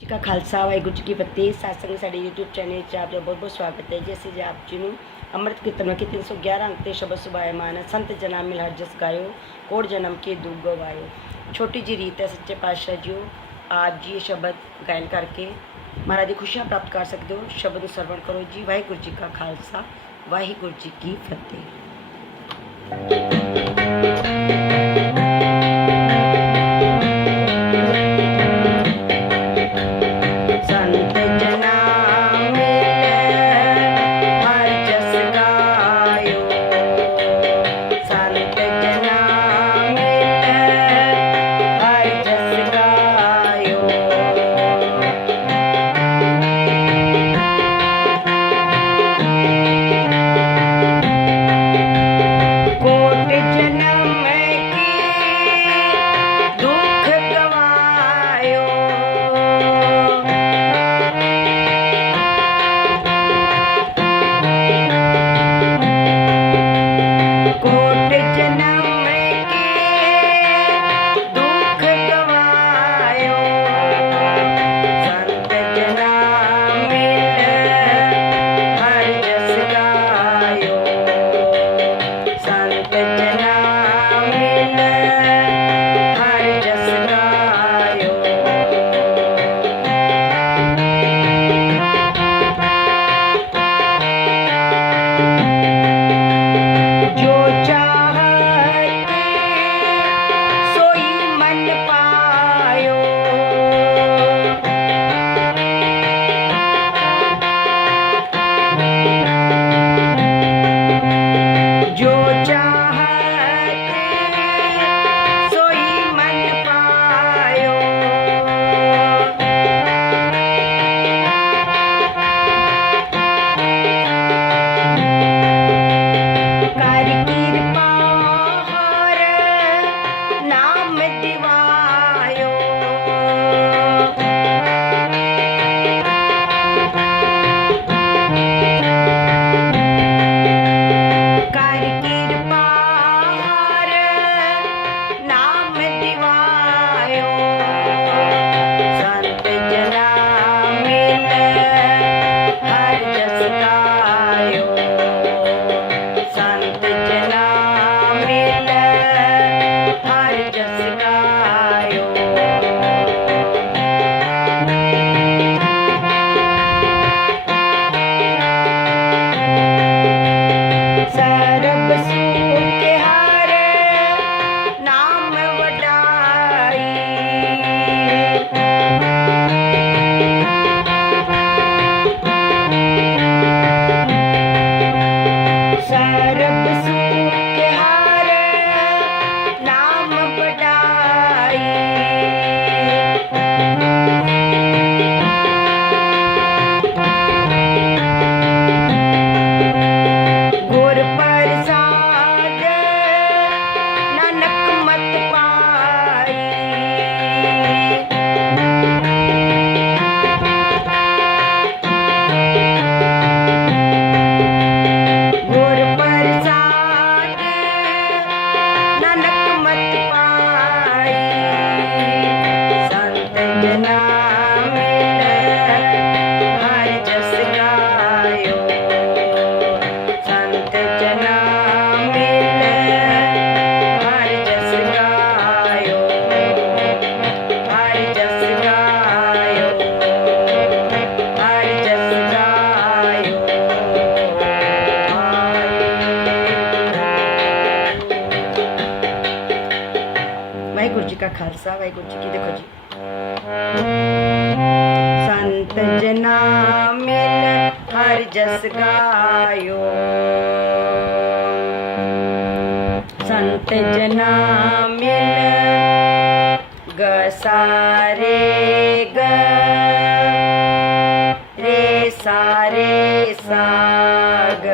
ਜੀ ਕਾ ਖਾਲਸਾ ਵਾਹਿਗੁਰੂ ਜੀ ਕੀ ਫਤਿਹ ਸਾਸੰਗ ਸਾਡੇ YouTube ਚੈਨਲ 'ਚ ਆਪ ਦਾ ਬਹੁਤ ਬਹੁਤ ਸਵਾਗਤ ਹੈ ਜੀ ਅਸੀਂ ਜੀ ਆਪ ਜੀ ਨੂੰ ਅੰਮ੍ਰਿਤ ਕੀਰਤਨ ਵਿੱਚ 311 ਅੰਕ ਤੇ ਸ਼ਬਦ ਸੁਭਾਇਮਾਨ ਸੰਤ ਜਨਾ ਮਿਲ ਹਰ ਜਸ ਗਾਇਓ ਕੋੜ ਜਨਮ ਕੇ ਦੁੱਖ ਗਵਾਇਓ ਛੋਟੀ ਜੀ ਰੀਤ ਹੈ ਸੱਚੇ ਪਾਤਸ਼ਾਹ ਜੀਓ ਆਪ ਜੀ ਇਹ ਸ਼ਬਦ ਗਾਇਨ ਕਰਕੇ ਮਹਾਰਾਜ ਦੀ ਖੁਸ਼ੀਆਂ ਪ੍ਰਾਪਤ ਕਰ ਸਕਦੇ ਹੋ ਸ਼ਬਦ ਨੂੰ ਸਰਵਣ ਕਰੋ ਜੀ ਵਾਹਿਗੁਰੂ ਜੀ ਕਾ ਖਾਲਸਾ ਵਾਹਿਗੁਰੂ ਜੀ ਕੀ ਜੋ ਵਾਹਿਗੁਰੂ ਜੀ ਕਾ ਖਾਲਸਾ ਵਾਹਿਗੁਰੂ ਜੀ ਕੀ ਦੇਖੋ ਜੀ ਸੰਤ ਜਨਾ ਮਿਲ ਹਰ ਜਸ ਗਾਇਓ ਸੰਤ ਜਨਾ ਮਿਲ ਗ ਸਾਰੇ ਗ ਰੇ ਸਾਰੇ ਸਾਗ